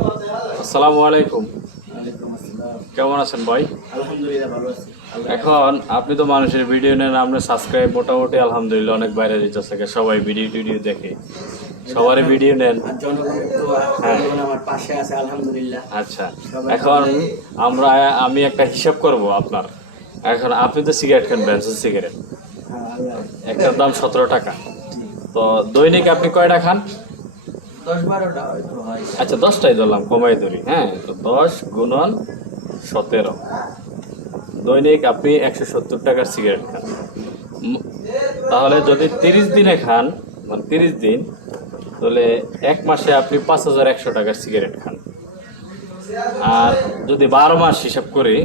আসসালামু আলাইকুম। কেমন আছেন ভাই? আলহামদুলিল্লাহ ভালো আছি। এখন আপনি তো মানুষের ভিডিও নেন, আপনার সাবস্ক্রাইব মোটামুটি আলহামদুলিল্লাহ অনেক বাইরে দিতে থাকে, সবাই ভিডিও টিডিও দেখে, সবারই ভিডিও নেন। আর জনগণ একটু হ্যাঁ, জনগণ আমার পাশে আছে আলহামদুলিল্লাহ। আচ্ছা। এখন আমি একটা হিসাব করব আপনার। এখন আপনি তো সিগারেট খান, বেনসন সিগারেট, হ্যাঁ, আল্লাহ। একটার দাম 17 টাকা। তো দৈনিক আপনি কয়টা খান? 10-12টা হয়তো হয়। আচ্ছা, 10টাই ধরলাম, কমাই ধরি। হ্যাঁ, তো 10 গুণন 17, দৈনিক আপনি 170 টাকার সিগারেট খান। উম, তাহলে যদি 30 দিনে খান, মানে 30 দিন, তাহলে এক মাসে আপনি 5100 টাকার সিগারেট খান। আর যদি 12 মাস হিসাব করি,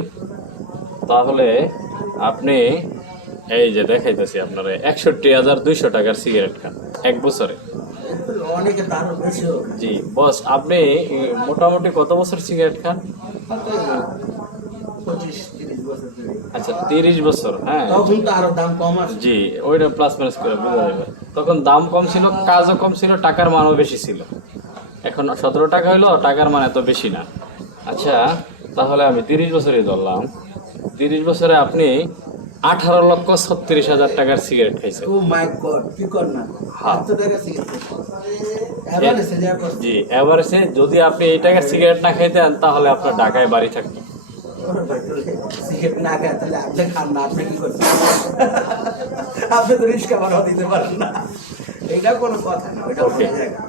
তাহলে আপনি এই যে দেখাইতেছি আপনার 61,200 টাকার সিগারেট খান এক বছরে। অনেকে তারও বেশিও খায়। জি বস, আপনি মোটামুটি কত বছর সিগারেট খান? হয়তো 25-30 বছর ধরে। আচ্ছা, 30 বছর। হ্যাঁ, তখন তো আরো দাম কম আছে। জি, ওইটা প্লাস মাইনাস করে বোঝা যাবে। তখন দাম কম ছিল, কাজও কম ছিল, টাকার মানও বেশি ছিল। এখন 17 টাকা হইলো, টাকার মান এত বেশি না। আচ্ছা, তাহলে আমি 30 বছরই ধরলাম। 30 বছরে আপনি 18,36,000 টাকার সিগারেট খাইছেন। ও মাই গড, কি কর না? হ্যাঁ। এত টাকা সিগারেট। এবার এসে যা করছে। জি, এভারেজে যদি আপনি এই টাকার সিগারেট না খাইতেন, তাহলে আপনার ঢাকায় বাড়ি থাকতো। ওরে ভাই, সিগারেট না খায় তাহলে আপনি খান না, আপনি কি করছেন? আপনি তো রিস্কা ভাড়াও দিতে পারেন না। এটা কোনো কথা না, ওইটা Okay. কোনো জায়গা।